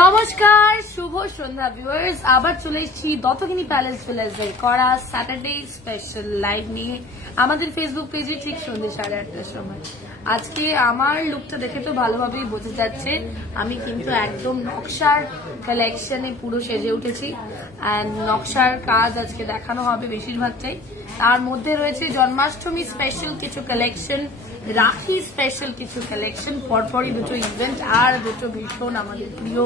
নমস্কার, শুভ সন্ধ্যা ভিউয়ার্স। আবার চলে এসেছি দত্তগিনী প্যালেস ভিলেজের করা স্যাটারডে স্পেশাল লাইভ নিয়ে আমাদের ফেসবুক পেজে ঠিক সন্ধ্যে 8:30টার সময়। আজকে আমার লুকটা দেখে তো ভালোভাবেই বোঝা যাচ্ছে আমি কিন্তু একদম নকশার কালেকশনে পুরো সেজে উঠেছি। নকশার কাজ আজকে দেখানো হবে বেশিরভাগটাই। তার মধ্যে রয়েছে জন্মাষ্টমী স্পেশাল কিছু কালেকশন, রাখি স্পেশাল কিছু কালেকশন, পরপরই দুটো ইভেন্ট আর দুটো ভীষণ আমাদের প্রিয়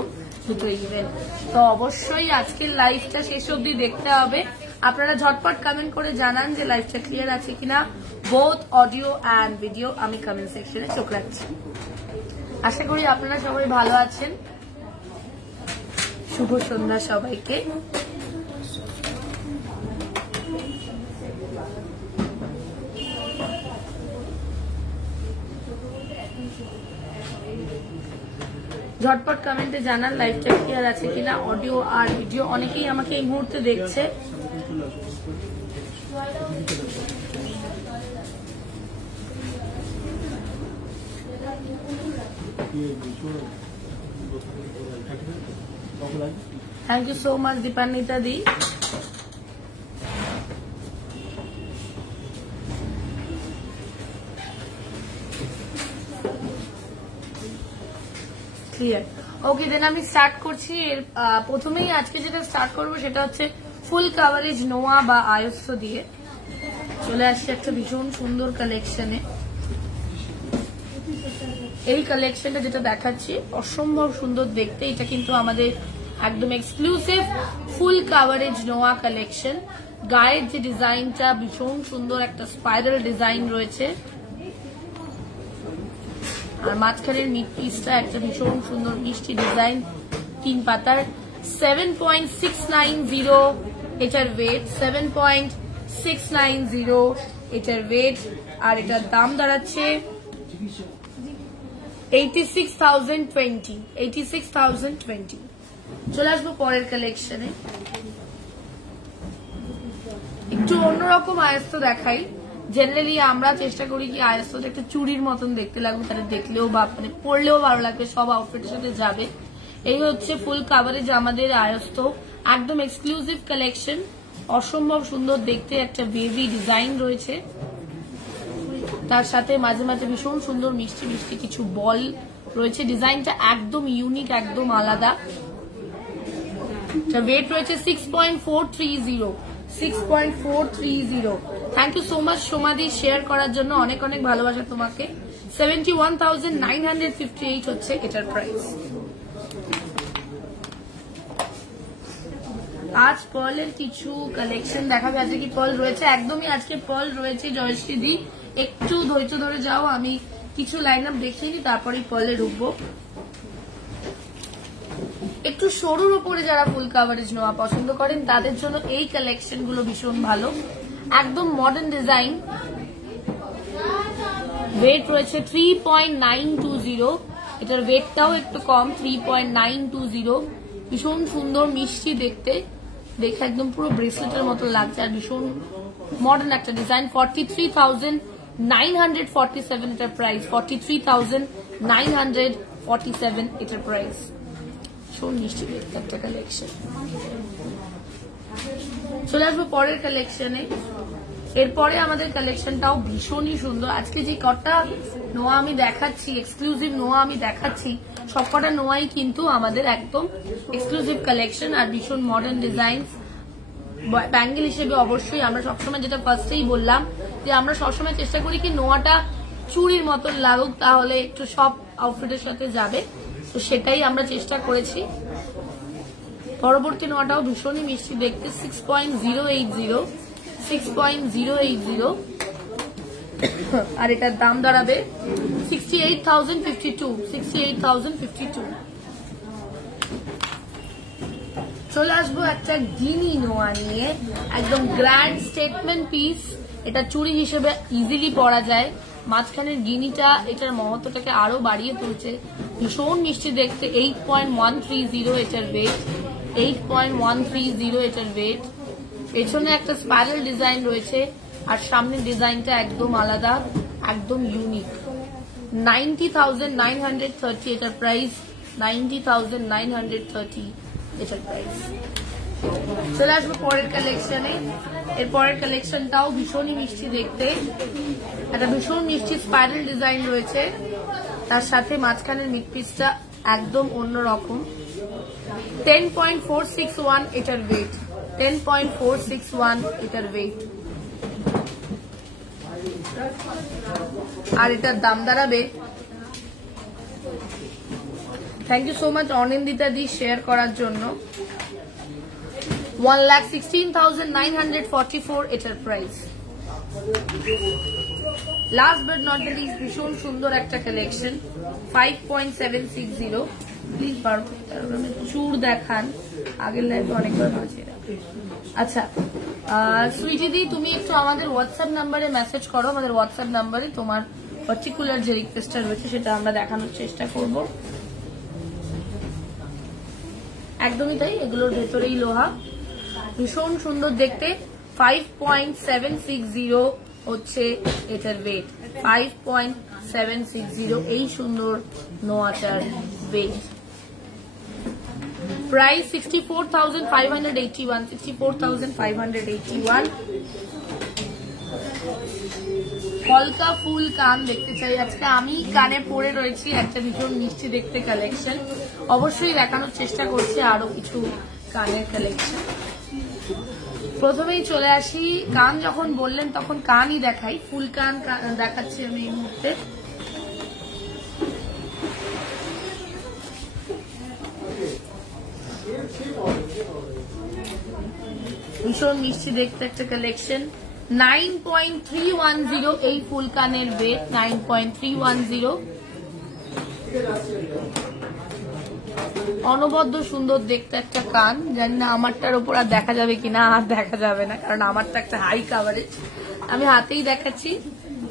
দুটো ইভেন্ট। তো অবশ্যই আজকের লাইভটা শেষ অবধি দেখতে হবে। আপনারা ঝটপট কমেন্ট করে জানান যে লাইভটা ক্লিয়ার আছে কিনা। বোথ অডিও অ্যান্ড ভিডিও আমি কমেন্ট সেকশনে চোখ রাখছি। আশা করি আপনারা সবাই ভালো আছেন। শুভ সন্ধ্যা সবাইকে। ঝটপট কমেন্টে জানান লাইভটা ক্লিয়ার আছে কিনা, অডিও আর ভিডিও। অনেকেই আমাকে এই মুহূর্তে দেখছে। Thank you so much Dipanwita di. Clear, okay. Then আমি স্টার্ট করছি। এর প্রথমেই আজকে যেটা স্টার্ট করবো সেটা হচ্ছে ফুল কাভারেজ নোয়া বা আয়স্ত দিয়ে। চলে আসছে একটা ভীষণ সুন্দর কালেকশনে। এই কালেকশনটা যেটা দেখাচ্ছি অসম্ভব সুন্দর দেখতে। এটা কিন্তু আমাদের একদম এক্সক্লুসিভ ফুল কাভারেজ নোয়া কালেকশন। গায়ের যে ডিজাইনটা ভীষণ সুন্দর, একটা স্পাইরাল ডিজাইন রয়েছে। আর মাঝখানের মিড পিসটা একটা ভীষণ সুন্দর মিষ্টি ডিজাইন, 3 পাতার। 7.690 এটার ওয়েট, 7.690 এটার ওয়েট। আর এটার দাম দাঁড়াচ্ছে 86,020। চলে আসবো পরের কালেকশনে। একটু অন্যরকম আয়স্ত দেখাই। জেনারেলি আমরা চেষ্টা করি কি আয়স্তটা একটা চুড়ির মতন দেখতে লাগবে, তাহলে দেখলেও বা মানে পরলেও ভালো লাগবে, সব আউটফিটের সাথে যাবে। এই হচ্ছে ফুল কাভারেজ আমাদের আয়স্ত, একদম এক্সক্লুসিভ কালেকশন। অসম্ভব সুন্দর দেখতে, একটা বেবি ডিজাইন রয়েছে। তার সাথে মাঝে মাঝে ভীষণ সুন্দর মিষ্টি মিষ্টি কিছু বল রয়েছে। ডিজাইনটা একদম ইউনিক, একদম আলাদা। ওয়েট রয়েছে 6.430। Thank you so much Somadi share করার জন্য, অনেক অনেক ভালোবাসা তোমাকে। 71,958 হচ্ছে এটার প্রাইস। আজ পার্লের কিছু কালেকশন দেখাবে। আজকে কি পার্ল রয়েছে? একদমই আজকে পার্ল রয়েছে জয়শ্রী দি। একটু ধৈর্য ধরে যাও, আমি কিছু লাইন আপ দেখিয়ে নিই, তারপরেই পার্লে ঢুকবো। একটু সরুর উপরে যারা ফুল কাভারেজ নেওয়া পছন্দ করেন তাদের জন্য এই কালেকশন গুলো ভীষণ ভালো। একদম মডার্ন ডিজাইন। ওয়েট রয়েছে 3.920। এটার ওয়েটটাও একটু কম, 3.920। ভীষণ সুন্দর মিষ্টি দেখতে, দেখে একদম পুরো ব্রেসলেটের মতো লাগছে। আর ভীষণ মডার্ন একটা ডিজাইন। 43,947 এটার প্রাইস। 43,947 এটার প্রাইস। ভীষণ মিষ্টি দেখতে একটা কালেকশন। চলে আসবো পরের কালেকশনে। এরপরে আমাদের কালেকশনটাও ভীষণই সুন্দর। আজকে যে কটা নোয়া আমি দেখাচ্ছি, এক্সক্লুসিভ নোয়া আমি দেখাচ্ছি, সবকটা নোয়াই কিন্তু আমাদের একদম এক্সক্লুসিভ কালেকশন আর ভীষণ মডার্ন ডিজাইন। ব্যাঙ্গেল হিসেবে অবশ্যই আমরা সবসময় যেটা ফার্স্টেই বললাম যে আমরা সবসময় চেষ্টা করি কি নোয়াটা চুড়ির মতন লাগুক, তাহলে একটু সব আউটফিটের সাথে যাবে। তো সেটাই আমরা চেষ্টা করেছি। পরবর্তী নোয়াটাও ভীষণই মিষ্টি দেখতে। 6.080। আর এটার দাম দাঁড়াবে 68,052। চলে আসবো একটা গিনি নোয়া নিয়ে, একদম গ্র্যান্ড স্টেটমেন্ট পিস। এটা চুড়ি হিসেবে ইজিলি পরা যায়। মাঝখানের গিনিটা এটার মহত্বটাকে আরো বাড়িয়ে তুলছে। ভীষণ মিষ্টি দেখতে। 8.130 এটার ওয়েট। 8.130 এটার ওয়েট। পেছনে একটা স্পাইরাল ডিজাইন রয়েছে আর সামনের ডিজাইনটা একদম আলাদা, একদম ইউনিক। 90,930 এটার প্রাইস। 90,930 এটার প্রাইস। চলে আসবো পরের কালেকশনে। এর পরের কালেকশনটাও ভীষণই মিষ্টি দেখতে, একটা ভীষণ মিষ্টি স্পাইরাল ডিজাইন রয়েছে, তার সাথে মাঝখানের মিড পিসটা একদম অন্যরকম। 10.461 এটার ওয়েট, 10.461 এটার ওয়েট। আর এটার দাম দাঁড়াবে, thank you so much Anindita di share করার জন্য, 1,16,944 এটার price. Last but not the least ভীষণ সুন্দর একটা কালেকশন, 5.760। প্লিজ চুর দেখান, আগের লাইভে অনেকবার বলেছি। আচ্ছা সুইটি দি, তুমি একটু আমাদের হোয়াটসঅ্যাপ নাম্বারে মেসেজ করো, আমাদের হোয়াটসঅ্যাপ নাম্বারে তোমার পার্টিকুলার যে রিকোয়েস্টটা রয়েছে সেটা আমরা দেখানোর চেষ্টা করব। একদমই তাই, এগুলোর ভেতরেই লোহা, ভীষণ সুন্দর দেখতে। 5.760 হচ্ছে এটার ওয়েট, 5.760 এই সুন্দর নোয়াটার ওয়েট। প্রাইস 64,581, 64,581। কলকা ফুল কান দেখতে চাই আজকে, আমি কানে পরে রয়েছি একটা ভীষণ মিষ্টি দেখতে কালেকশন, অবশ্যই দেখানোর চেষ্টা করছি আরো কিছু কানের কালেকশন। প্রথমেই চলে আসি, কান যখন বললেন তখন কানই দেখাই, ফুল কান দেখাচ্ছি আমি এই মুহূর্তে। ভীষণ মিষ্টি দেখতে একটা কালেকশন, 9.310 এই ফুল কানের ওয়েট, 9.310। অনবদ্য সুন্দর দেখতে একটা কান, জানি না আমারটার উপর আর দেখা যাবে কিনা, আর দেখা যাবে না কারণ আমারটা একটা হাই কাভারেজ, আমি হাতেই দেখাচ্ছি।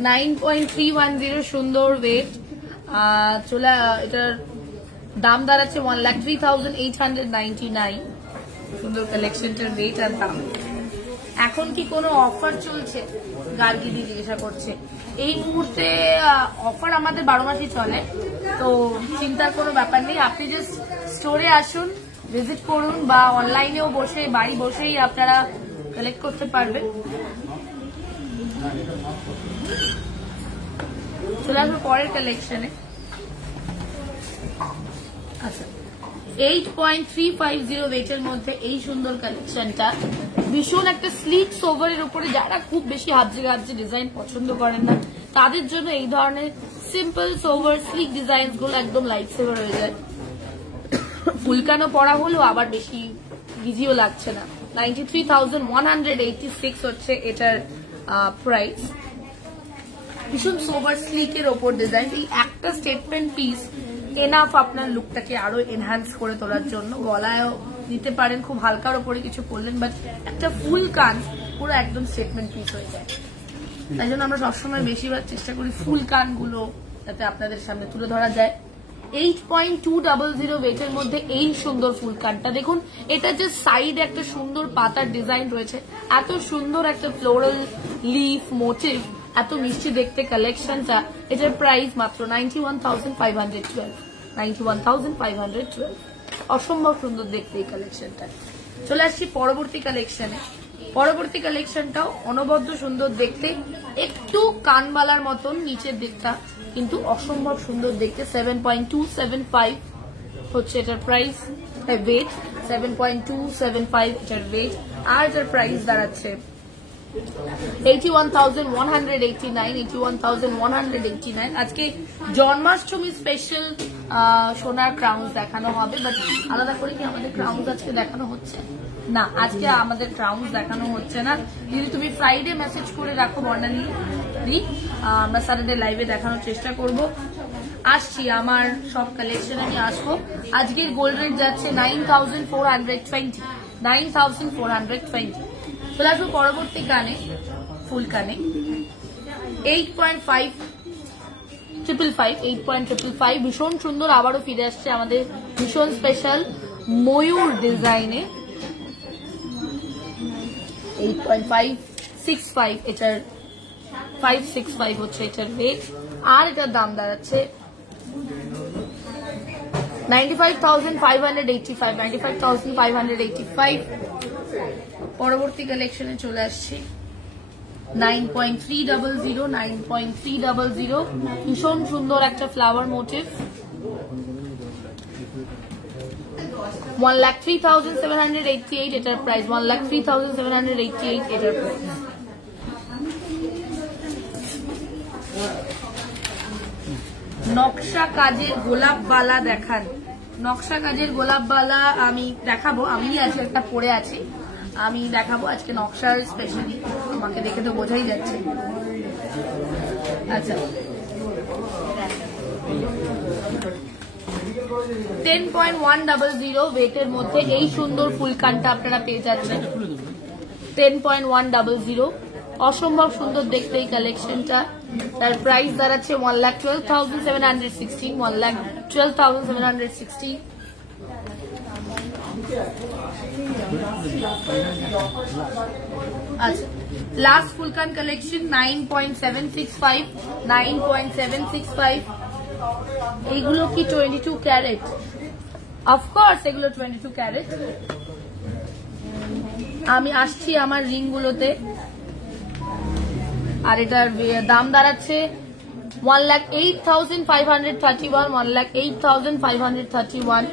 9.310 সুন্দর ওয়েট। চলে এটার দাম দাঁড়াচ্ছে 1,03,899। সুন্দর কালেকশনটার ওয়েট আর দাম। এখন কি কোনো অফার চলছে গার্গী দি জিজ্ঞাসা করছে, এই মুহূর্তে অফার আমাদের 12 মাসই চলে, তো চিন্তার কোনো ব্যাপার নেই। আপনি জাস্ট স্টোরে আসুন, ভিজিট করুন, বা অনলাইনেও বসে বাড়ি বসেই আপনারা কালেক্ট করতে পারবেন। চলে আসবো পরের কালেকশনে। আচ্ছা 8.350 ওয়েটের মধ্যে এই সুন্দর কালেকশনটা, ভীষণ একটা স্লিক সোভারের উপরে যারা খুব বেশি হাবজে গাবজে ডিজাইন পছন্দ করেন না তাদের জন্য এই ধরনের সিম্পল সোভার স্লিক ডিজাইন গুলো একদম লাইফ সেভার হয়ে যায়। ফুলকানো পড়া হলেও আবার বেশি ইজিও লাগছে না। 93,186 হচ্ছে এটার প্রাইস। ভীষণ সোভার স্লিকের ওপর ডিজাইন, এই একটা স্টেটমেন্ট পিস এনাফ আপনার লুকটাকে আরো এনহ্যান্স করে তোলার জন্য। গলায়ও দিতে পারেন, খুব হালকার ওপরে কিছু পরলেন, বাট একটা ফুল কান পুরো একদম স্টেটমেন্ট পিস হয়ে যায়। তাই জন্য আমরা সবসময় বেশিরভাগ চেষ্টা করি ফুল কানগুলো যাতে আপনাদের সামনে তুলে ধরা যায়। 8.200 ওয়েটের মধ্যে এই সুন্দর ফুল কানটা দেখুন, এটা যে সাইডে একটা সুন্দর পাতার ডিজাইন রয়েছে, এত সুন্দর একটা ফ্লোরাল লিফ মোটিভ, এত মিষ্টি দেখতে কালেকশনটা, এটার প্রাইস মাত্র 91,512, 91,512। অসম্ভব সুন্দর দেখতে এই কালেকশনটা। চলে আসছি পরবর্তী কালেকশনে। পরবর্তী কালেকশনটাও অনবদ্য সুন্দর দেখতে, একটু কানবালার মতন নিচের দিকটা, কিন্তু অসম্ভব সুন্দর দেখতে। 7.275 হচ্ছে এটার প্রাইস, ওয়েট 7.275 এটার ওয়েট, আর এটার প্রাইস দাঁড়াচ্ছে 81,189, 81,189। আজকে জন্মাষ্টমী স্পেশাল সোনার ক্রাউন্স দেখানো হবে, বাট আলাদা করে কি আমাদের ক্রাউন্স আজকে দেখানো হচ্ছে না, আজকে আমাদের ক্রাউন্স দেখানো হচ্ছে না। যদি তুমি ফ্রাইডে মেসেজ করে রাখো বর্ণালী, আমরা স্যাটারডে লাইভে দেখানোর চেষ্টা করব। আসছি আমার সব কালেকশন আমি আসবো। আজকের গোল্ড রেট যাচ্ছে 9,420, 9,420। চলে আসবো পরবর্তী কানে, ফুল কানে। 8.555, 8.555 ভীষণ সুন্দর, আবারও ফিরে আসছে আমাদের ভীষণ স্পেশাল ময়ূর ডিজাইনে। 8.565 এটার 565 হচ্ছে এটার ওয়েট, আর এটার দাম দাঁড়াচ্ছে 95,585, 95,585। পরবর্তী কালেকশনে চলে আসছি 9.300, 9.300, ভীষণ সুন্দর একটা ফ্লাওয়ার মোটিভ। 1,03,788 এটার প্রাইস, 1,03,788 এটার প্রাইস। নকশা কাজের গোলাপ বালা দেখান। নকশা কাজের গোলাপ বালা আমি দেখাবো, আমি আজকে একটা পরে আছি, আমি দেখাবো আজকে নকশার স্পেশালি, আমাকে দেখে তো বোঝাই যাচ্ছে। আচ্ছা 10.100 ওয়েটের মধ্যে এই সুন্দর ফুলকানটা আপনারা পেয়ে যাচ্ছেন। 10.100, অসম্ভব সুন্দর দেখতে এই কালেকশনটা। তার প্রাইস দাঁড়াচ্ছে 1,12,716, 1,12,716। আচ্ছা লাস্ট ফুলকান কালেকশন 9.765, 9.765। এইগুলো কি 22 ক্যারেট? অফকোর্স এগুলো 22 ক্যারেট। আমি আসছি আমার রিং গুলোতে, আর এটার দাম দাঁড়াচ্ছে 1,08,531, 1,08,531।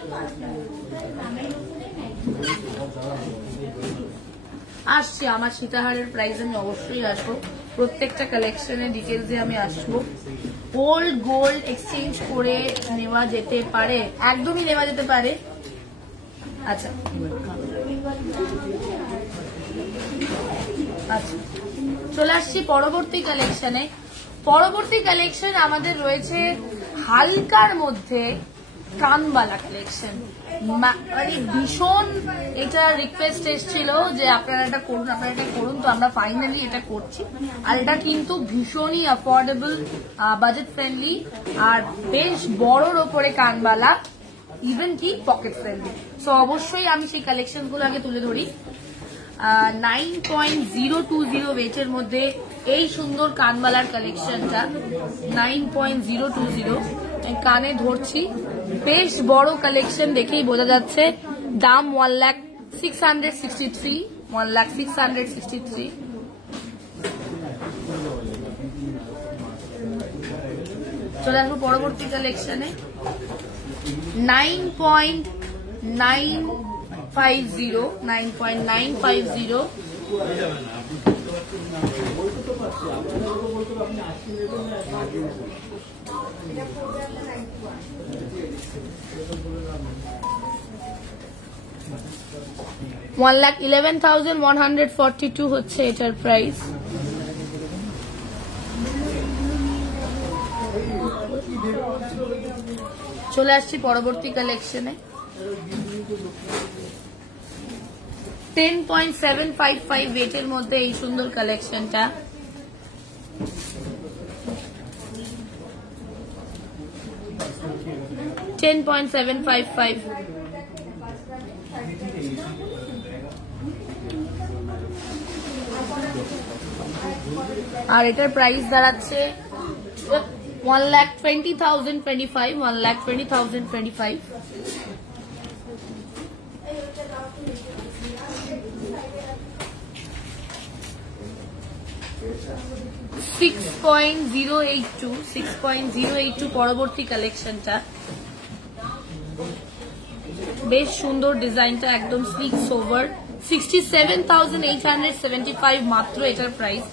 আসছি আমার সীতাহারের প্রাইস, আমি অবশ্যই আসবো, প্রত্যেকটা কালেকশনের ডিটেলসে আমি আসবো। ওল্ড গোল্ড এক্সচেঞ্জ করে নেওয়া যেতে পারে, একদমই নেওয়া যেতে পারে। আচ্ছা আচ্ছা চলে আসছি পরবর্তী কালেকশনে। পরবর্তী কালেকশন আমাদের রয়েছে হালকার মধ্যে কানবালা কালেকশন। মানে ভীষণ এটা রিকোয়েস্ট এসেছিল যে আপনারা এটা করুন, আপনারা এটা করুন, তো আমরা ফাইনালি এটা করছি। আর এটা কিন্তু ভীষণই অ্যাফোর্ডেবল, বাজেট ফ্রেন্ডলি, আর বেশ বড়র ওপরে কানবালা, ইভেন কি পকেট ফ্রেন্ডলি। সো অবশ্যই আমি সেই কালেকশন গুলো আগে তুলে ধরি। 9.020 ওয়েটের মধ্যে এই সুন্দর কানবালার কালেকশনটা, 9.020 কানে ধরছি, বেশ বড় কালেকশন, দেখেই বোঝা যাচ্ছে। দাম 1,0663, 1,0663। চলে আসবো পরবর্তী কালেকশনে 9.950, 9.950। $1,11,142 হচ্ছে এটার প্রাইস। চলে আসছি পরবর্তী কালেকশনে 10.755 ওয়েটের মধ্যে এই সুন্দর কালেকশনটা। $10.755। আর এটার প্রাইস দাঁড়াচ্ছে 1,20,025, 1,20,025। 6.082 পরবর্তী কালেকশনটা, বেশ সুন্দর ডিজাইনটা, একদম স্লিক সোভার। 67,875 মাত্র এটার প্রাইস,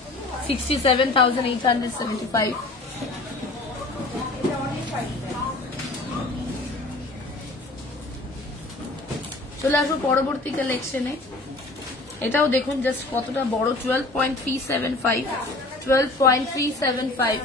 67,875। চলে আসবো পরবর্তী কালেকশনে, এটাও দেখুন জাস্ট কতটা বড়, 12.375, 12.375।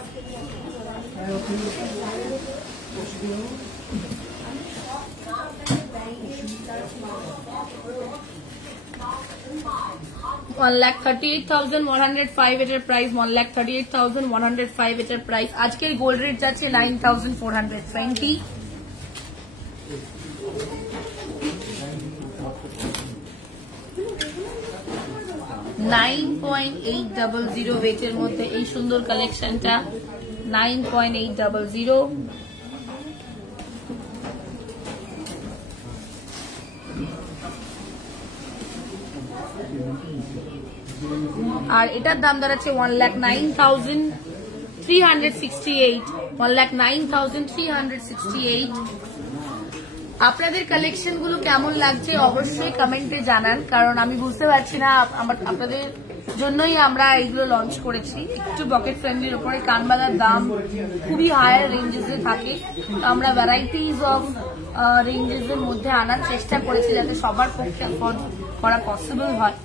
$1,38,105 এটার প্রাইস, 1,38,105 এটার প্রাইস। আজকের গোল্ড রেট যাচ্ছে 9,420। $9.800 ওয়েটের মধ্যে এই সুন্দর কালেকশনটা, 9.800। আর এটার দাম দাঁড়াচ্ছে 1,09,368, 1,09,368। আপনাদের কালেকশন গুলো কেমন লাগছে অবশ্যই কমেন্টে জানান, কারণ আমি বুঝতে পারছি না, আপনাদের জন্যই আমরা এইগুলো লঞ্চ করেছি। একটু পকেট ফ্রেন্ডলির উপরে কানবালার দাম খুবই হায়ার রেঞ্জেসে থাকে, তো আমরা ভ্যারাইটিজ অফ রেঞ্জেসের মধ্যে আনার চেষ্টা করেছি যাতে সবার পক্ষে অ্যাফোর্ড করা পসিবল হয়।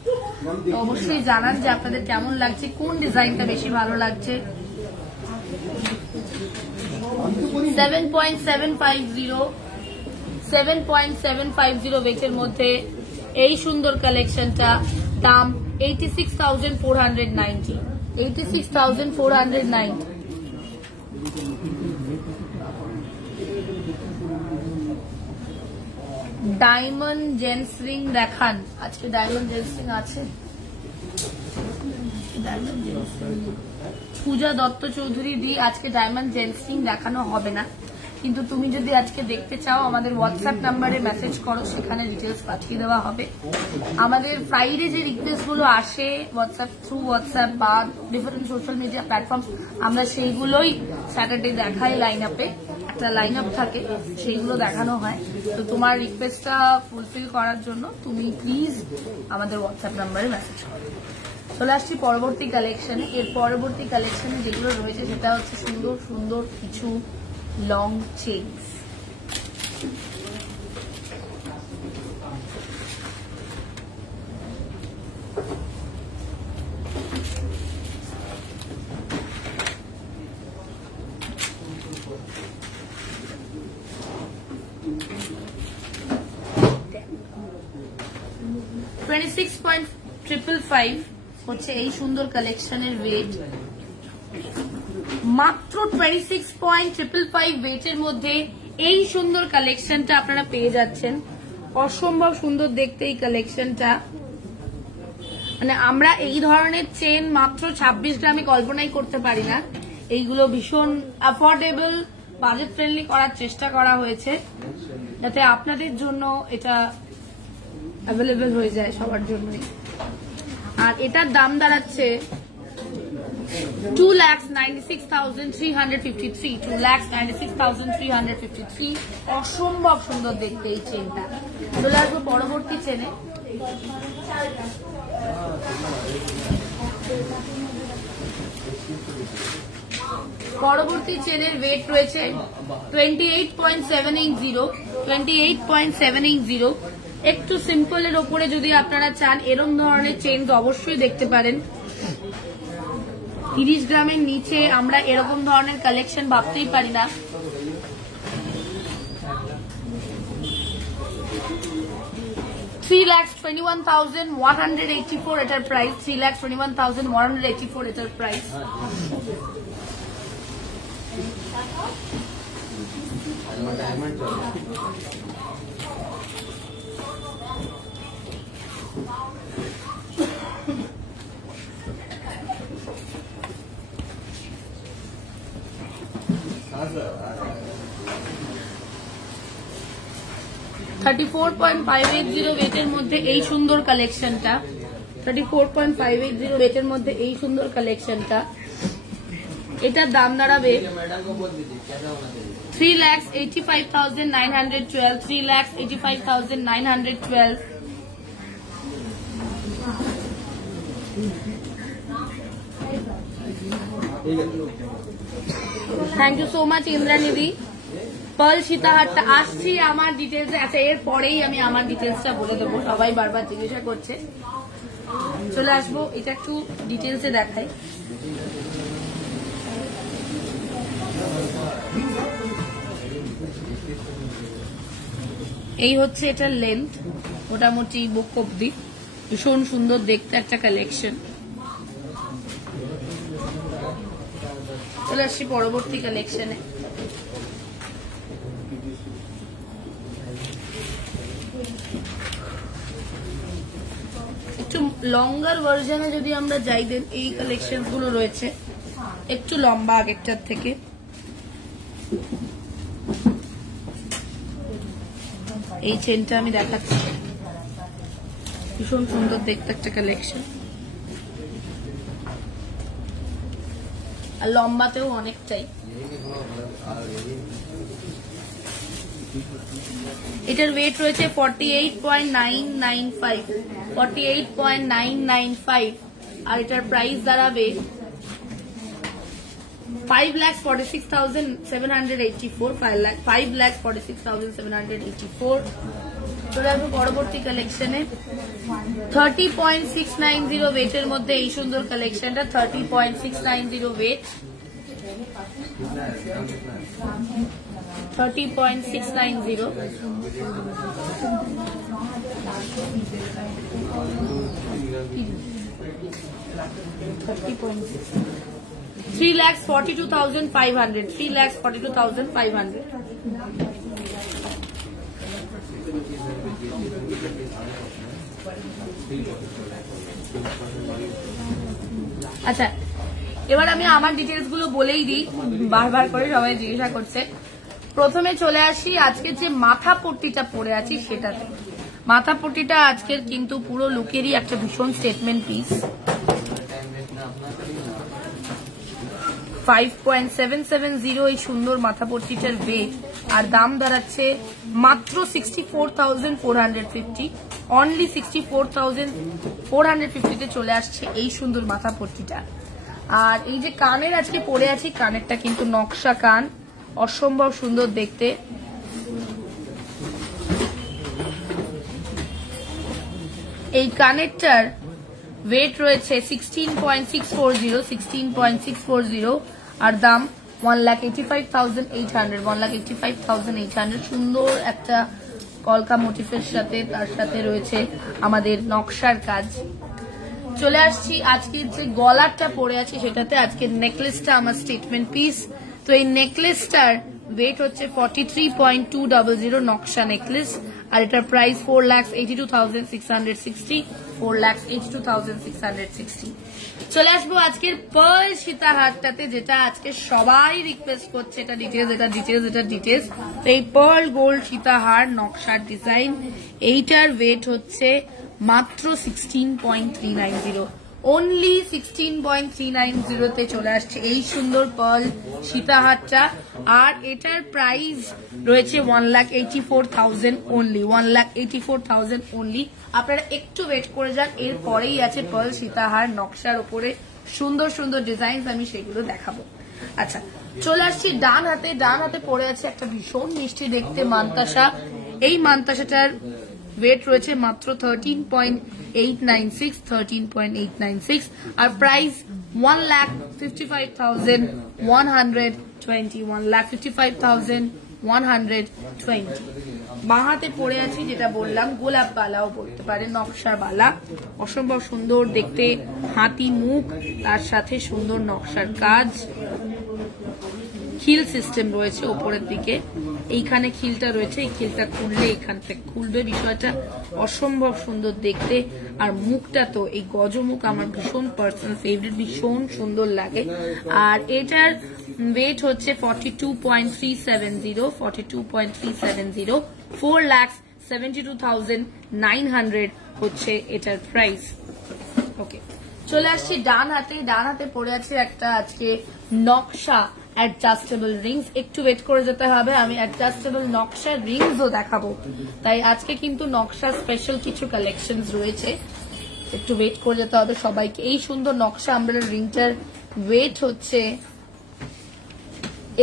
তো অবশ্যই জানান যে আপনাদের কেমন লাগছে, কোন ডিজাইনটা বেশি ভালো লাগছে। 7.750 ওয়েটের মধ্যে এই সুন্দর কালেকশনটা, দাম 86,490, 86,490। ডায়মন্ড জেন্টস রিং দেখান, আজকে ডায়মন্ড জেন্টস রিং আছে। পূজা দত্ত চৌধুরী দি, আজকে ডায়মন্ড জেন্টস রিং দেখানো হবে না, কিন্তু তুমি যদি আজকে দেখতে চাও আমাদের হোয়াটসঅ্যাপ নাম্বারে মেসেজ করো, সেখানে ডিটেলস পাঠিয়ে দেওয়া হবে। আমাদের ফ্রাইডে যে রিকোয়েস্ট গুলো আসে হোয়াটসঅ্যাপ বা ডিফারেন্ট সোশ্যাল মিডিয়া প্ল্যাটফর্ম, আমরা সেইগুলোই স্যাটারডে দেখাই। লাইন আপে একটা লাইন আপ থাকে, সেইগুলো দেখানো হয়। তো তোমার রিকোয়েস্টটা ফুলফিল করার জন্য তুমি প্লিজ আমাদের হোয়াটসঅ্যাপ নাম্বারে মেসেজ করো। চলে আসছি পরবর্তী কালেকশনে। এর পরবর্তী কালেকশনে যেগুলো রয়েছে সেটা হচ্ছে সুন্দর সুন্দর কিছু লং চেইনস। $26,555 হচ্ছে এই সুন্দর কালেকশনের ওয়েট। মাত্র 26,555 ওয়েটের মধ্যে এই সুন্দর কালেকশনটা আপনারা পেয়ে যাচ্ছেন। অসম্ভব সুন্দর দেখতে এই কালেকশনটা। মানে আমরা এই ধরনের চেন মাত্র 26 গ্রামে কল্পনাই করতে পারি না। এইগুলো ভীষণ অ্যাফোর্ডেবল, বাজেট ফ্রেন্ডলি করার চেষ্টা করা হয়েছে যাতে আপনাদের জন্য এটা অ্যাভেলেবল হয়ে যায় সবার জন্যই। আর এটার দাম দাঁড়াচ্ছে 2,96,353, 2,96,353। অসম্ভব সুন্দর দেখতে এই চেনটা। চলে আসবো পরবর্তী চেনে। পরবর্তী চেনের ওয়েট রয়েছে 28.780। একটু সিম্পলের ওপরে যদি আপনারা চান এরকম ধরনের চেন তো অবশ্যই দেখতে পারেন। 30 গ্রামের নিচে আমরা এরকম ধরনের কালেকশন ভাবতেই পারি না। $3,21,184 এটার প্রাইস, 3,21,184 এটার প্রাইস। $34,580 ওয়েটের মধ্যে এই সুন্দর কালেকশনটা, 34,580 ওয়েটের মধ্যে এই সুন্দর কালেকশনটা। এটার দাম দাঁড়াবে 3,85,912, 3,85,912। Thank you so much Indranidhi. Pearl সীতাহারটা আসছি আমার ডিটেলস। আচ্ছা, এর পরেই আমি আমার ডিটেলসটা বলে দেবো, সবাই বারবার জিজ্ঞাসা করছে। চলে আসবো, এটা একটু ডিটেলসে দেখাই। এই হচ্ছে এটার লেন্থ, মোটামুটি বুক অব্দি। ভীষণ সুন্দর দেখতে একটা কালেকশন। চলে আসছি পরবর্তী কালেকশনে। একটু লঙ্গার ভার্জনে যদি আমরা যাই, দেন এই কালেকশন গুলো রয়েছে একটু লম্বা আগেরটার থেকে। এই চেনটা আমি দেখাচ্ছি। ভীষণ সুন্দর দেখতে একটা কালেকশন, আর লম্বাতেও অনেকটাই। এটার ওয়েট রয়েছে 48.995, 48.995, আর এটার প্রাইস দাঁড়াবে 5,46,784, 5,46,784। চলে আসবো পরবর্তী কালেকশনে। 30.690 ওয়েটের মধ্যে এই সুন্দর কালেকশনটা, 30.690 ওয়েট, 30.690। 3,42,500, 3,42,500। আচ্ছা, এবার আমি আমার ডিটেলস গুলো বলেই দিই, বারবার করে সবাই জিজ্ঞাসা করছে। প্রথমে চলে আসি আজকে যে মাথা পট্টিটা পরে আছি সেটাতে। মাথা পট্টিটা আজকের কিন্তু পুরো লুকেরই একটা ভীষণ স্টেটমেন্ট পিস। 5.770 এই সুন্দর মাথা পট্টিটার ওয়েট, আর দাম দাঁড়াচ্ছে মাত্র 64,450, অনলি 64,450 চলে আসছে এই সুন্দর মাথা পট্টিটা। আর এই যে কানের আজকে পরে আছি, কানেরটা কিন্তু নকশা কান, অসম্ভব সুন্দর দেখতে। এই কানেরটার ওয়েট রয়েছে 16.640, আর দাম 1,85,800, 1,85,800। সুন্দর একটা কলকা মোটিফের সাথে, তার সাথে রয়েছে আমাদের নকশার কাজ। চলে আসছি আজকে যে গলারটা পরে আছি সেটাতে। আজকে নেকলেসটা আমার স্টেটমেন্ট পিস। তো এই নেকলেসটার ওয়েট হচ্ছে 43.200, নকশা নেকলেস, আর এটার প্রাইস 4,82,660, 4,82,660। চলে আসবো আজকের পার্ল সীতাহারটাতে, যেটা আজকে সবাই রিকোয়েস্ট করছে। এটা ডিটেলস, এটা ডিটেলস, এটা ডিটেলস। তো এই পার্ল গোল্ড সীতাহার নকশার ডিজাইন, এইটার ওয়েট হচ্ছে মাত্র 16.390, অনলি 16.390 তে চলে আসছে এই সুন্দর পার্ল সীতাহারটা। আর এটার প্রাইস রয়েছে 1,84,000 অনলি, 1,84,000 অনলি। আপনারা একটু ওয়েট করে যান, এরপরেই আছে পার্ল সীতাহার নকশার উপরে সুন্দর সুন্দর ডিজাইন, আমি সেগুলো দেখাবো। আচ্ছা, চলে আসছি ডান হাতে। ডান হাতে পড়ে আছে একটা ভীষণ মিষ্টি দেখতে মান্তাসা। এই মান্তাসাটার ওয়েট রয়েছে মাত্র 13.896, 13.896, আর প্রাইস 1,55,120, 1,55,120। বাঁ হাতে পড়ে আছি যেটা বললাম, গোলাপ বালাও বলতে পারে, নকশার বালা, অসম্ভব সুন্দর দেখতে, হাতি মুখ, তার সাথে সুন্দর নকশার কাজ। খিল সিস্টেম রয়েছে ওপরের দিকে, এইখানে খিলটা রয়েছে, এই খিলটা খুললে এখান থেকে খুলবে, বিষয়টা অসম্ভব সুন্দর দেখতে। আর মুখটা তো এই গজমুখ আমার ভীষণ পার্সোনাল ফেভারিট, ভীষণ সুন্দর লাগে। আর এটার ওয়েট হচ্ছে 42.370, 42.370, 4,72,900 হচ্ছে এটার প্রাইস। ওকে, চলে আসছি ডান হাতে। ডান হাতে পড়ে আছে একটা আজকে নকশা অ্যাডজাস্টেবল রিংস। একটু ওয়েট করে যেতে হবে, আমি অ্যাডজাস্টেবল নকশার রিংসও দেখাবো, তাই আজকে কিন্তু নকশার স্পেশাল কিছু কালেকশন রয়েছে, একটু ওয়েট করে যেতে হবে সবাইকে। এই সুন্দর নকশা আমব্রেলা রিংটার ওয়েট হচ্ছে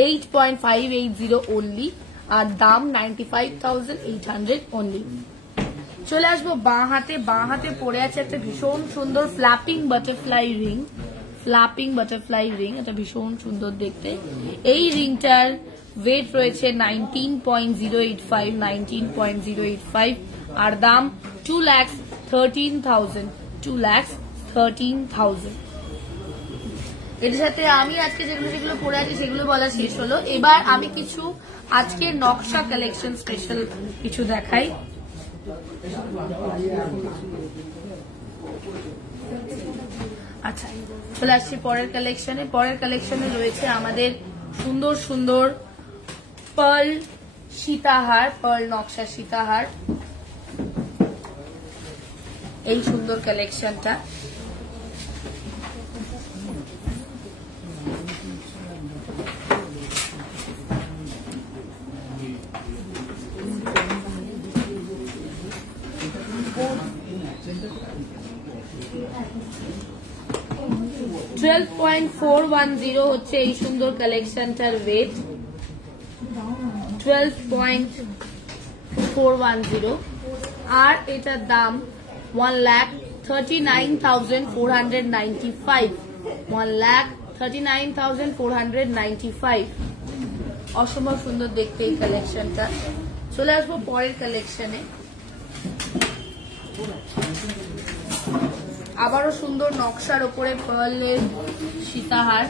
8.580 অনলি, আর দাম 95,800 অনলি। চলে আসবো বাঁ হাতে। বাঁ হাতে পড়ে আছে একটা ভীষণ সুন্দর flapping butterfly ring, flapping butterfly ring, এটা ভীষণ সুন্দর দেখতে। এই রিংটার ওয়েট রয়েছে 19.085, 19.085, আর দাম 2,13,000, 2,13,000। এর সাথে আমি আজকে যেগুলো পরে আছি সেগুলো বলা শেষ হলো। এবার আমি কিছু আজকের নকশা কালেকশন স্পেশাল কিছু দেখাই। আচ্ছা, চলে আসছি পরের কালেকশনে। পরের কালেকশনে রয়েছে আমাদের সুন্দর সুন্দর পার্ল সীতাহার, পার্ল নকশা সীতাহার। এই সুন্দর কালেকশনটা। $12.410 হচ্ছে এই সুন্দর কালেকশনটার ওয়েট। 12.410 আর এটার দাম 1,39,495। 1,39,495। অসম্ভব সুন্দর দেখতে এই কালেকশনটা। চলে আসবো পরের কালেকশনে। আবারও সুন্দর নকশার উপরে পার্লের সীতাহার।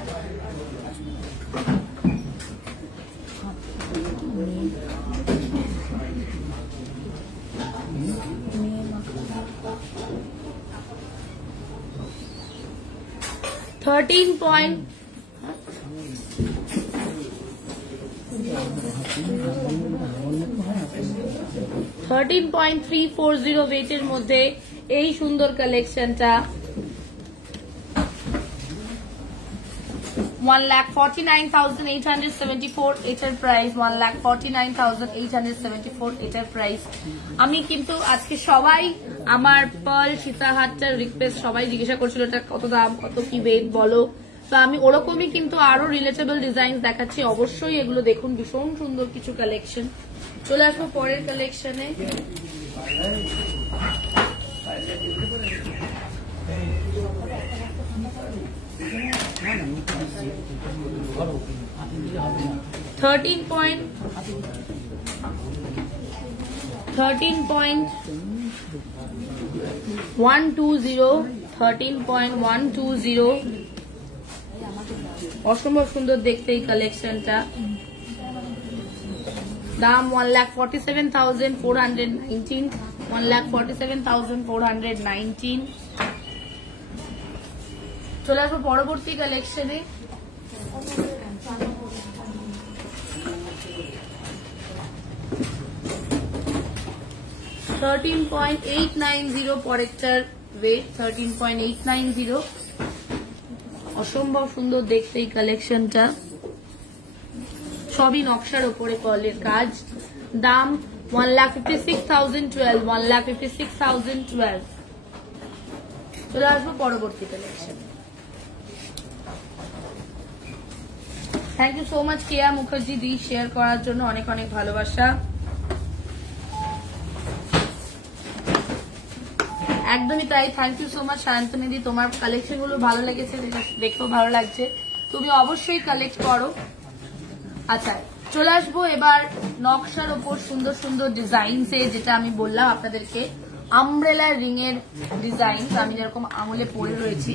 $13.340 ওয়েটের মধ্যে এই সুন্দর কালেকশনটা। 1,49,874 এটার প্রাইস। 1,49,874 এটার প্রাইস। আমি কিন্তু আজকে সবাই আমার পার্ল সীতাহারটার রিকোয়েস্ট সবাই জিজ্ঞাসা করছিল এটা কত দাম, কত কি ওয়েট বলো। তো আমি ওরকমই কিন্তু আরো রিলেটেবল ডিজাইন দেখাচ্ছি, অবশ্যই এগুলো দেখুন। ভীষণ সুন্দর কিছু কালেকশন। চলে আসবো পরের কালেকশনে। $13.120 অসম্ভব সুন্দর দেখতে এই কালেকশনটা। দাম 1,47,419। 1,47,419। চলে আসবো পরবর্তী কালেকশনে। $13.890 পরেরটার ওয়েট। 13.890। অসম্ভব সুন্দর দেখতে এই কালেকশনটা। সবই নকশার উপরে পার্লের কাজ। দাম 1,56,012। 1,56,012। চলে আসবো পরবর্তী collection. Thank you so much Keya Mukherjee di share করার জন্য, অনেক অনেক ভালোবাসা। একদমই তাই, thank you so much Sayantani di, তোমার কালেকশন গুলো ভালো লেগেছে, দেখতেও ভালো লাগছে, তুমি অবশ্যই কালেক্ট করো। আচ্ছা চলে আসবো এবার নকশার ওপর সুন্দর সুন্দর ডিজাইনসে, যেটা আমি বললাম আপনাদেরকে আমব্রেলা রিং এর ডিজাইন। আমি যেরকম আঙুলে পরে রয়েছি,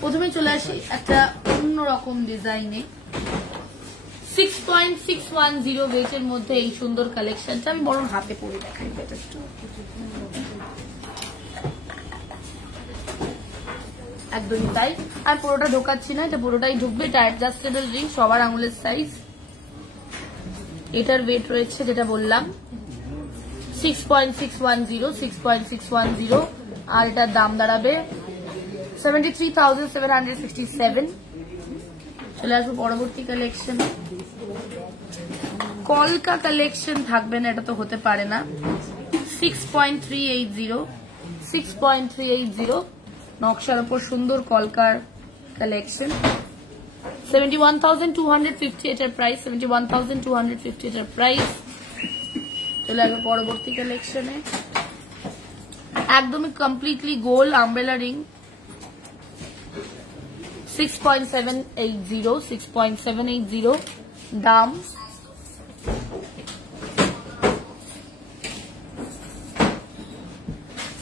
প্রথমে চলে আসি একটা অন্যরকম ডিজাইনে। 6.610 ওয়েটের মধ্যে এই সুন্দর কালেকশনটা। আমি বরং হাতে পরে দেখাই এটা একটু। একদমই তাই, আর পুরোটা ঢোকাচ্ছি না, এটা পুরোটাই ঢুকবে। এটা অ্যাডজাস্টেবল রিং, সবার আঙুলের সাইজ। এটার ওয়েট রয়েছে যেটা বললাম 6.610। 6.610 আর এটার দাম দাঁড়াবে 73,767। চলে আসবো পরবর্তী কালেকশন। কলকা কালেকশন থাকবে না, এটা তো হতে পারে না। 6.380। 6.380 নকশার উপর সুন্দর কলকার কালেকশন। 71,250 এটার প্রাইস। 71,250 এটার প্রাইস। চলে আসবো পরবর্তী কালেকশনে। একদমই কমপ্লিটলি গোল আমব্রেলা রিং। 6.780। 6.780 দাম।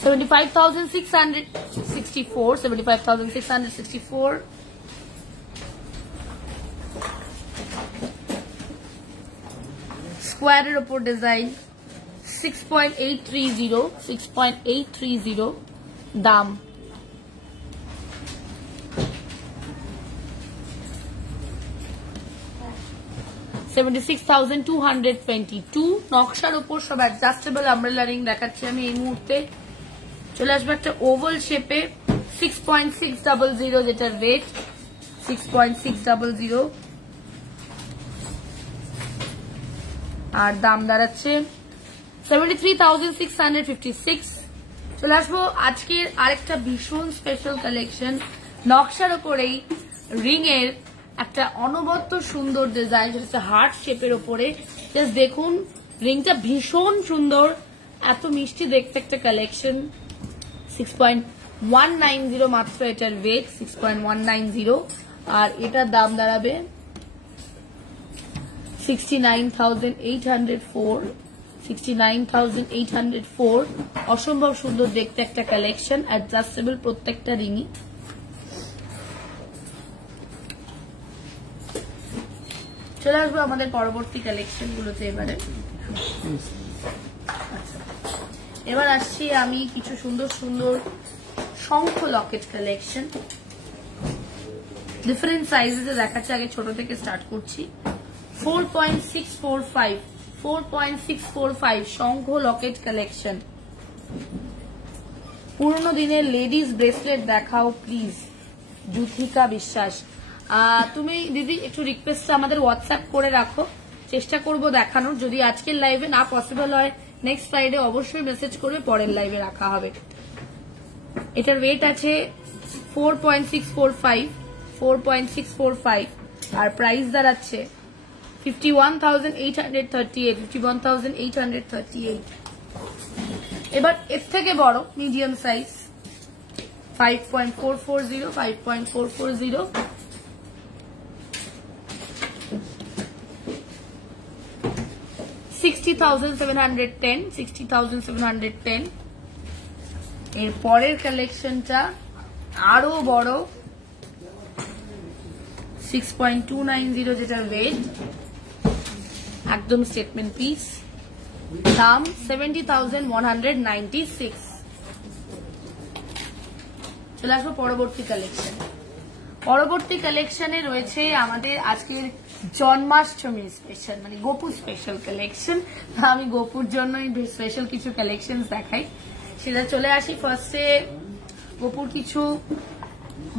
$75,664। 75,664। স্কোয়ারের ওপর ডিজাইন। 6.830। 6.830 দাম। 76,222 নকশার উপর সব অ্যাডজাস্টেবল আমব্রেলা রিং দেখাচ্ছি আমি এই মুহূর্তে। চলে আসবে একটা ওভাল শেপে 6.600 যেটার রেট 6.600 আর দাম দাঁড়াচ্ছে 73,656। চলে আসবো আজকের আরেকটা ভীষণ স্পেশাল কালেকশন, নকশার ওপরেই রিং এর একটা অনবদ্য সুন্দর ডিজাইন, যেটা হার্ট শেপের ওপরে। জাস্ট দেখুন রিংটা ভীষণ সুন্দর, এত মিষ্টি দেখতে একটা কালেকশন। 6.190 মাত্র এটার ওয়েট, 6.190 আর এটার দাম দাঁড়াবে 69,804। 69,804 অসম্ভব সুন্দর দেখতে একটা কালেকশন, অ্যাডজাস্টেবল প্রত্যেকটা রিংই। চলে আসবো আমাদের পরবর্তী কালেকশন গুলোতে। এবার আসছি আমি কিছু সুন্দর সুন্দর শঙ্খ লকেট কালেকশন, ডিফারেন্ট সাইজে দেখাচ্ছি। আগে ছোট থেকে স্টার্ট করছি। 4.645 শঙ্খ লকেট কালেকশন। পুরনো দিনের লেডিজ ব্রেসলেট দেখাও প্লিজ, যুথিকা বিশ্বাস। তুমি দিদি একটু রিকোয়েস্ট আমাদের হোয়াটসঅ্যাপ করে রাখো, চেষ্টা করব দেখানোর। যদি আজকের লাইভে না পসিবল হয় নেক্সট ফ্রাইডে অবশ্যই মেসেজ করবে, পরের লাইভে রাখা হবে। এটার ওয়েট আছে 4.645 আর প্রাইস দাঁড়াচ্ছে 51,838। এবার এর থেকে বড় মিডিয়াম সাইজ 5.440 60,710। এর পরের কালেকশনটা আরো বড় 6.290 যেটা ওয়েট, একদম স্টেটমেন্ট পিস। দাম 70,196। চলে আসবো পরবর্তী কালেকশন। পরবর্তী কালেকশনে রয়েছে আমাদের আজকের জন্মাষ্টমী স্পেশাল, মানে গোপু স্পেশাল কালেকশন। আমি গোপুর জন্যই স্পেশাল কিছু কালেকশন দেখাই, সেটা চলে আসি। ফার্স্টে গোপুর কিছু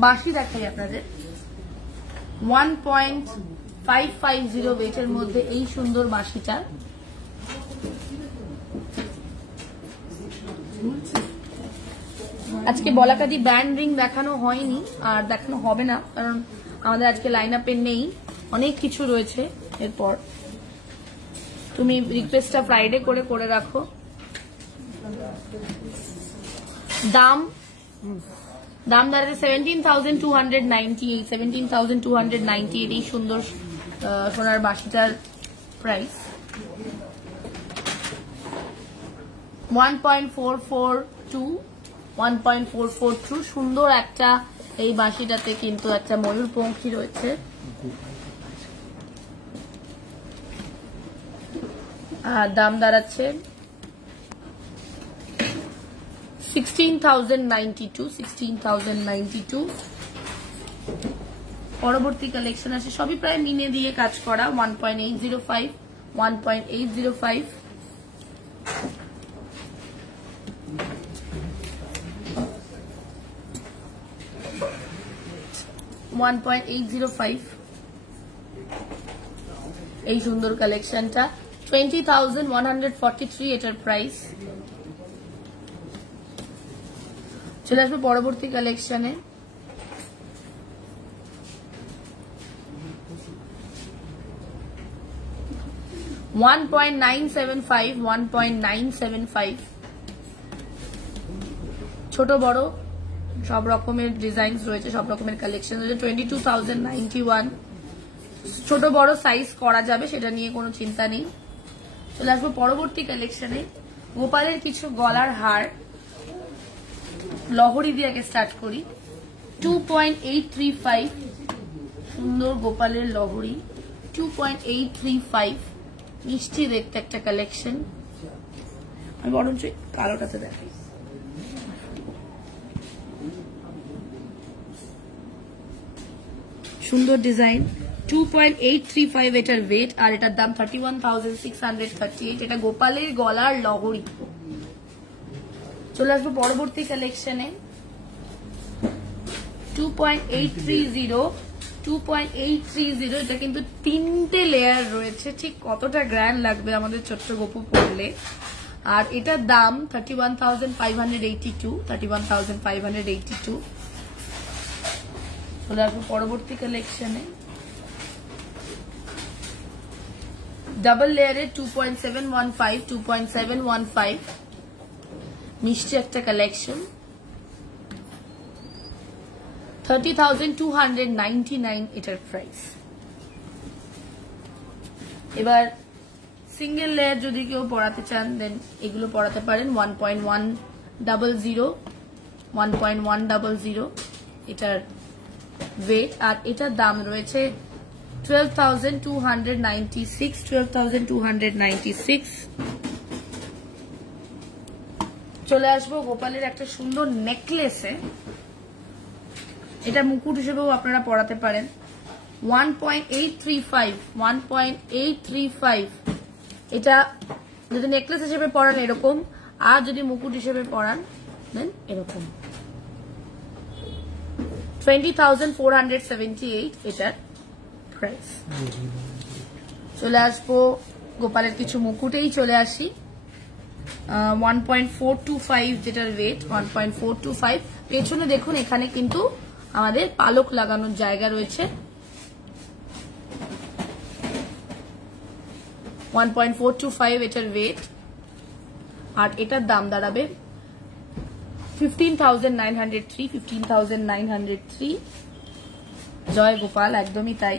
বাঁশি দেখাই আপনাদের। 1.550 ওয়েটের মধ্যে এই সুন্দর বাঁশিটা। আজকে বলাকাদি ব্যান্ড রিং দেখানো হয়নি আর দেখানো হবে না, কারণ আমাদের আজকে লাইন আপে নেই, অনেক কিছু রয়েছে। এরপর তুমি রিকোয়েস্টটা ফ্রাইডে করে রাখো। দাম দাঁড়াচ্ছে 17,298। এই সুন্দর সোনার বাঁশিটার প্রাইস 1.442। সুন্দর একটা এই বাঁশিটাতে কিন্তু একটা ময়ূরপঙ্খী রয়েছে। আর দাম দাঁড়াচ্ছে 16,092। পরবর্তী কালেকশন আছে, সবই প্রায় মিনে দিয়ে কাজ করা। 1.805 1.805 এই সুন্দর কালেকশনটা 20,143 এটার প্রাইস। চলে আসবে পরবর্তী কালেকশনে। $1.975 ছোট বড় সব রকমের ডিজাইন রয়েছে, সব রকমের কালেকশন রয়েছে। 22,091 ছোট বড় সাইজ করা যাবে, সেটা নিয়ে কোনো চিন্তা নেই। চলে আসবো পরবর্তী কালেকশনে। গোপালের কিছু গলার হার, লহরি দিয়ে আগে স্টার্ট করি। 2.835 সুন্দর গোপালের লহরি, 2.835 মিষ্টি দেখতে একটা কালেকশন। আমি বরঞ্চ কালোটাতে দেখাই। সুন্দর ডিজাইন, 2.835 এটার ওয়েট, আর এটার দাম 31,638। এটা গোপালের গলার লহরী। চলে আসবো পরবর্তী কালেকশনে। 2.830 এটা কিন্তু 3টে লেয়ার রয়েছে। ঠিক কতটা গ্র্যান্ড লাগবে আমাদের ছোট্ট গোপু পরলে। আর এটার দাম 31,582। 31,582। চলে আসবো পরবর্তী কালেকশনে। ডাবল লেয়ারে 2.715 মিষ্টি একটা কালেকশন। 30,299 এটার প্রাইস। এবার সিঙ্গেল লেয়ার যদি কেউ পড়াতে চান দেন এগুলো পড়াতে পারেন। 1.100 এটার ওয়েট, আর এটার দাম রয়েছে 12,296। চলে আসবো গোপালের একটা সুন্দর নেকলেসে। এটা মুকুট হিসেবেও আপনারা পড়াতে পারেন। 1.835 এটা যদি নেকলেস হিসেবে পড়ান এরকম, আর যদি মুকুট হিসেবে পড়ান দেন এরকম। 20,478 এটার প্রাইস। চলে আসবো গোপালের কিছু মুকুটেই চলে আসি। 1.425 যেটার ওয়েট, 1.425। পেছনে দেখুন এখানে কিন্তু আমাদের পালক লাগানোর জায়গা রয়েছে। 1.425 এটার ওয়েট, আর এটার দাম দাঁড়াবে 15,903। 15,903। জয় গোপাল, একদমই তাই।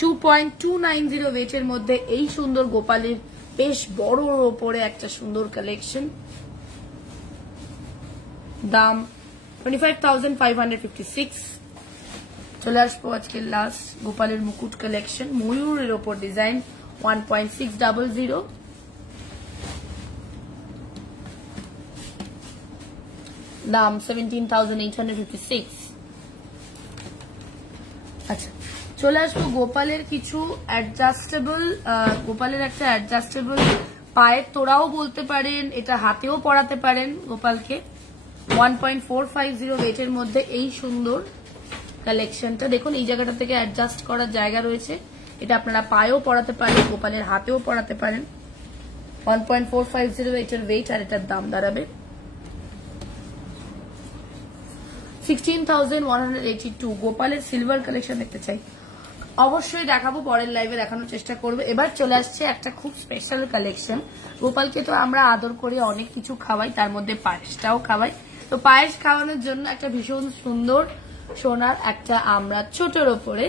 2.290 ওয়েটের মধ্যে এই সুন্দর গোপালের বেশ বড় ওপরে একটা সুন্দর কালেকশন। দাম 25,556। চলে আসবো আজকের লাস্ট গোপালের মুকুট কালেকশন। ময়ূরের ওপর ডিজাইন। 1.600। দাম 17,856। আচ্ছা, চলে আসবো গোপালের কিছু অ্যাডজাস্টেবল। গোপালের একটা অ্যাডজাস্টেবল পায়ের তোড়াও বলতে পারেন, এটা হাতেও পরাতে পারেন গোপালকে। 1.450 ওয়েটের মধ্যে এই সুন্দর কালেকশনটা দেখুন। এই জায়গাটা থেকে অ্যাডজাস্ট করার জায়গা রয়েছে। এটা আপনারা পায়েও পরাতে পারেন, গোপালের হাতেও পরাতে পারেন। 1.450 এটার ওয়েট, আর এটার দাম দাঁড়াবে 16,182। গোপালের সিলভার কালেকশন দেখতে চাই অবশ্যই দেখাবো, পরের লাইভে দেখানোর চেষ্টা করবো। এবার চলে আসছে একটা খুব স্পেশাল কালেকশন। গোপালকে তো আমরা আদর করে অনেক কিছু খাওয়াই, তার মধ্যে পায়েসটাও খাওয়াই। তো পায়েস খাওয়ানোর জন্য একটা ভীষণ সুন্দর সোনার একটা আমরা ছোটর ওপরে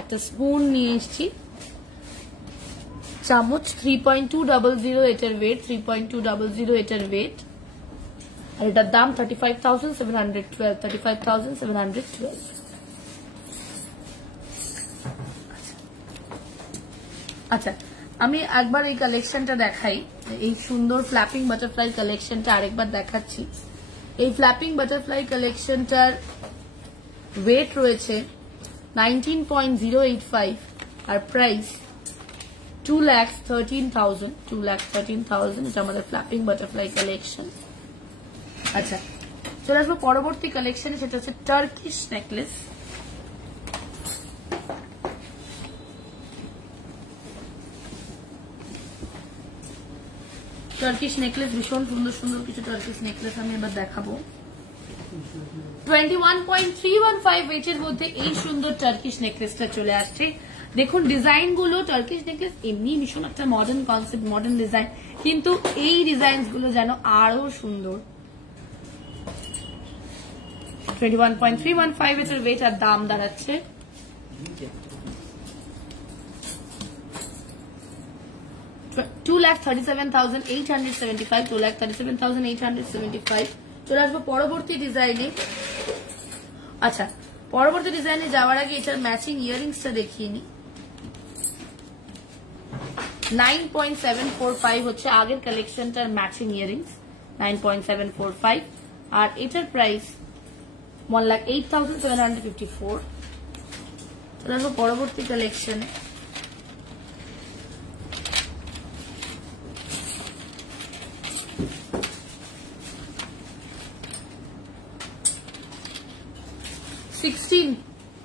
একটা স্পুন নিয়ে এসেছি। চামচ 3.200 এটার ওয়েট। 3.200 এটার ওয়েট, আর এটার দাম 35,712। 35,712। আচ্ছা, আমি একবার এই কালেকশনটা দেখাই। এই সুন্দর ফ্ল্যাপিং বাটারফ্লাই কালেকশনটা আরেকবার দেখাচ্ছি। এই ফ্ল্যাপিং বাটারফ্লাই কালেকশনটার ওয়েট রয়েছে 19.085, আর প্রাইস 2,13,000। 2,13,000 এটা আমাদের ফ্ল্যাপিং বাটারফ্লাই কালেকশন। আচ্ছা, চলে আসবো পরবর্তী কালেকশনে, সেটা হচ্ছে টার্কিশ নেকলেস। টার্কিশ নেকলেস ভীষণ সুন্দর সুন্দর কিছু টার্কিশ নেকলেস আমি এবার দেখাবো। 21.315 ওয়েটের মধ্যে এই সুন্দর টার্কিশ নেকলেসটা চলে আসছে। দেখুন ডিজাইন গুলো, টার্কিশ নেকলেস এমনি ভীষণ একটা মডার্ন কনসেপ্ট, মডার্ন ডিজাইন, কিন্তু এই ডিজাইন গুলো যেন আরো সুন্দর। 21.315 এটার ওয়েট, আর দাম দাঁড়াচ্ছে 2,37,875। 2,37,875। চলে আসবো পরবর্তী ডিজাইনে। আচ্ছা, পরবর্তী ডিজাইনে যাওয়ার আগে এটার ম্যাচিং ইয়ারিংসটা দেখিয়ে নি। 9.745 হচ্ছে আগের কালেকশনটার ম্যাচিং ইয়ারিংস। 9.745, আর এটার প্রাইস 1,08,754। চলে আসবো পরবর্তী কালেকশনে।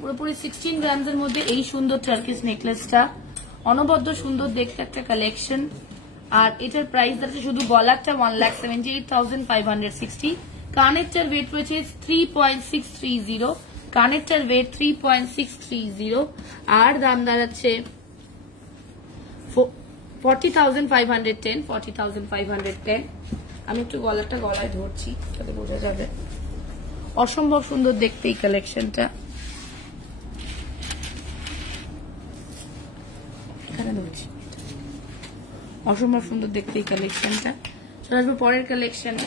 পুরোপুরি 16 গ্রামস এর মধ্যে এই সুন্দর টার্কিশ নেকলেসটা, অনবদ্য সুন্দর দেখতে একটা কালেকশন। আর এটার প্রাইস আছে শুধু গলারটা 1,78,560। কানেরটার ওয়েট রয়েছে 3.630, কানেরটার ওয়েট 3.630 আর দাম দাঁড়াচ্ছে 40,510, 40,510। আমি একটু গলাটা গলায় ধরছি তাতে বোঝা যাবে। অসম্ভব সুন্দর দেখতে এই কালেকশনটা। এখানে ধরছি, অসম্ভব সুন্দর দেখতে এই কালেকশনটা। চলে আসবো পরের কালেকশনে।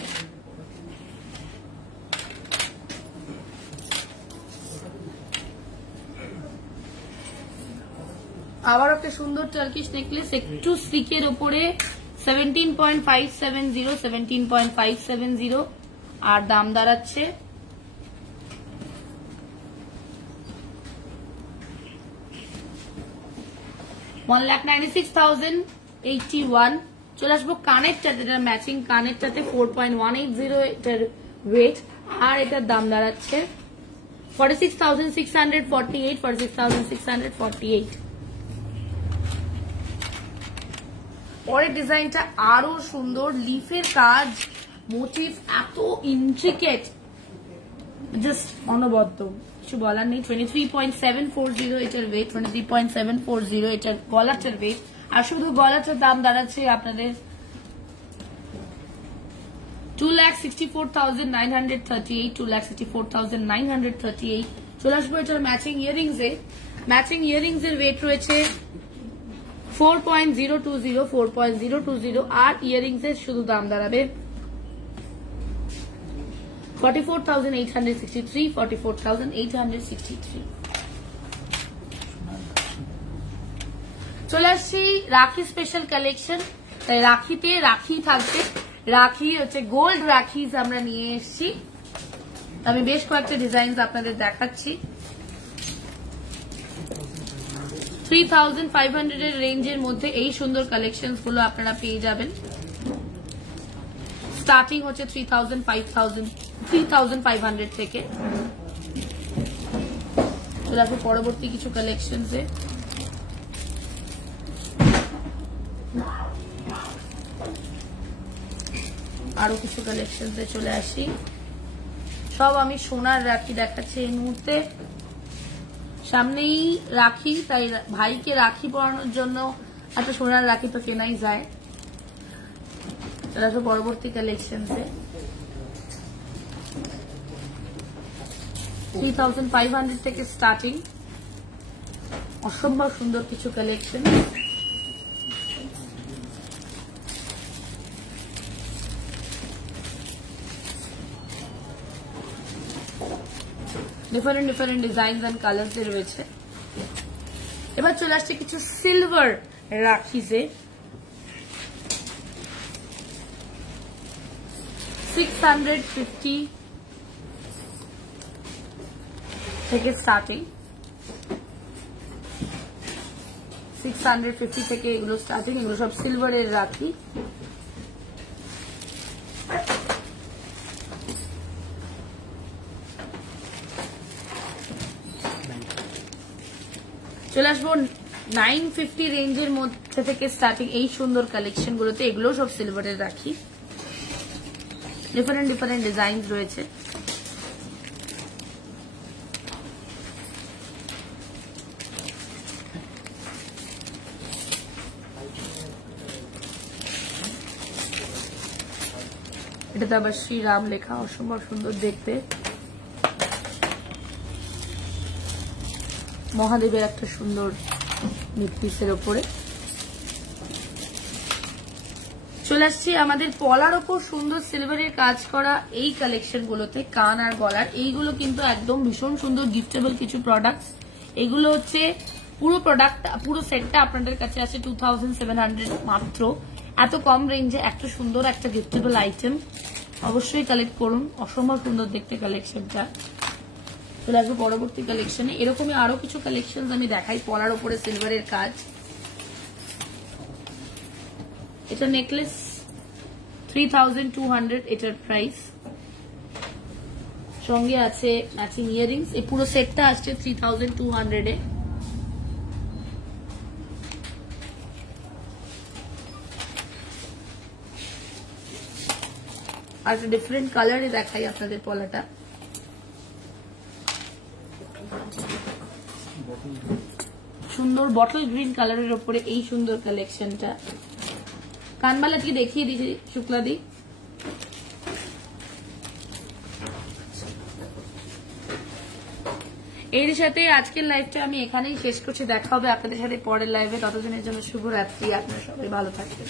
আবার একটা সুন্দর টার্কিশ নেকলেস, একটু সিকের উপরে 17.570, 17.570 আর দাম দাঁড়াচ্ছে 1,96,081। চলে আসবো কানেরটাতে, এটার ম্যাচিং কানেরটাতে 4.180 এটার ওয়েট আর এটার দাম দাঁড়াচ্ছে 46,648, 46,648। পরের ডিজাইনটা আরো সুন্দর, লিফের কাজ, মোটিভ এত ইন্ট্রিকেট, জাস্ট অনবদ্য, কিছু বলার নেই। 23.740 এটার ওয়েট, 23.740 এটার গলাটার ওয়েট। আর শুধু গলাটার দাম দাঁড়াচ্ছে আপনাদের 2,64,938, 2,64,938। চলে আসবো এটার ম্যাচিং ইয়ারিংস এ। ম্যাচিং ইয়ারিংস এর ওয়েট রয়েছে 4.020, 4.020 আর ইয়ারিংস এর শুধু দাম দাঁড়াবে 44,863, 44,863। চলে আসছি রাখি স্পেশাল কালেকশন। তাই রাখিতে রাখি থাকবে, রাখি হচ্ছে গোল্ড রাখিস আমরা নিয়ে এসেছি। আমি বেশ কয়েকটা ডিজাইন আপনাদের দেখাচ্ছি। 3,500 এর রেঞ্জের মধ্যে এই সুন্দর কালেকশন গুলো আপনারা পেয়ে যাবেন। স্টার্টিং হচ্ছে 3,500 থেকে। চলে আসবো পরবর্তী কিছু কালেকশন এ। আরো কিছু কালেকশন এ চলে আসি। সব আমি সোনার রাখি দেখাচ্ছি এই মুহূর্তে। সামনেই রাখি, তাই ভাইকে রাখি পরানোর জন্য একটা সোনার রাখি তো কেনাই যায়। চলে আসবো পরবর্তী কালেকশন এ। 3,500 থেকে স্টার্টিং, অসম্ভব সুন্দর কিছু collection. Different different design and colours এর রয়েছে। এবার চলে আসছে কিছু সিলভার রাখিজে। 650 থেকে স্টার্টিং, 650 থেকে এগুলো স্টার্টিং। এগুলো সব সিলভারের রাখি। চলে আসবো 950 রেঞ্জের মধ্যে থেকে স্টার্টিং এই সুন্দর কালেকশন গুলোতে। এগুলো সব সিলভারের রাখি, ডিফারেন্ট ডিফারেন্ট ডিজাইন রয়েছে। এটাতে আবার শ্রীরাম লেখা, অসম্ভব সুন্দর দেখতে। মহাদেবের একটা সুন্দর নেকপিসের ওপরে। চলে আসছি আমাদের পলার ওপর সুন্দর সিলভারের কাজ করা এই কালেকশন গুলোতে। কান আর গলার এইগুলো কিন্তু একদম ভীষণ সুন্দর গিফটেবল কিছু প্রোডাক্ট। এগুলো হচ্ছে পুরো প্রোডাক্ট, পুরো সেটটা আপনাদের কাছে আছে 2,700 মাত্র। এত কম রেঞ্জে এত সুন্দর একটা গিফটেবল আইটেম অবশ্যই কালেক্ট করুন। অসম্ভব সুন্দর দেখতে কালেকশনটা। চলে আসবো পরবর্তী কালেকশনে। এরকমই আরো কিছু কালেকশন আমি দেখাই পলার উপরে সিলভারের কাজ। এটা নেকলেস 3200 এটার প্রাইস, সঙ্গে আছে ম্যাচিং ইয়ারিংস। এই পুরো সেটটা আসছে 3200 এ। আর একটা ডিফারেন্ট কালারে দেখাই আপনাদের পলাটা। সুন্দর বটল গ্রিন কালারের উপরে এই সুন্দর কালেকশনটা। কানবালা কি দেখিয়ে দিয়েছি শুক্লাদি। এর সাথে আজকের লাইভটা আমি এখানেই শেষ করছি। দেখা হবে আপনাদের সাথে পরের লাইভে। ততদিনের জন্য শুভরাত্রি। আপনারা সবাই ভালো থাকবেন।